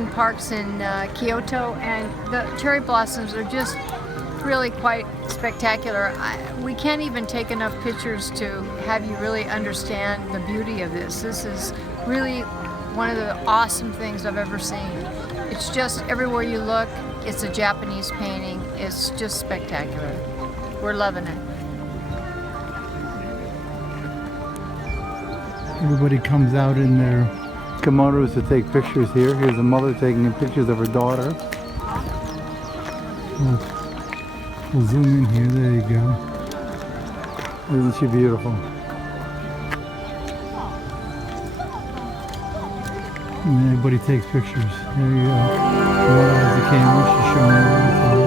main parks in Kyoto, and the cherry blossoms are just really quite spectacular. We can't even take enough pictures to have you really understand the beauty of this. This is really one of the awesome things I've ever seen. It's just everywhere you look, it's a Japanese painting. It's just spectacular. We're loving it. Everybody comes out in their kimonos to take pictures here. Here's a mother taking pictures of her daughter. We'll zoom in here. There you go. Isn't she beautiful? And everybody takes pictures. There you go. The mother has the camera. She's showing everything.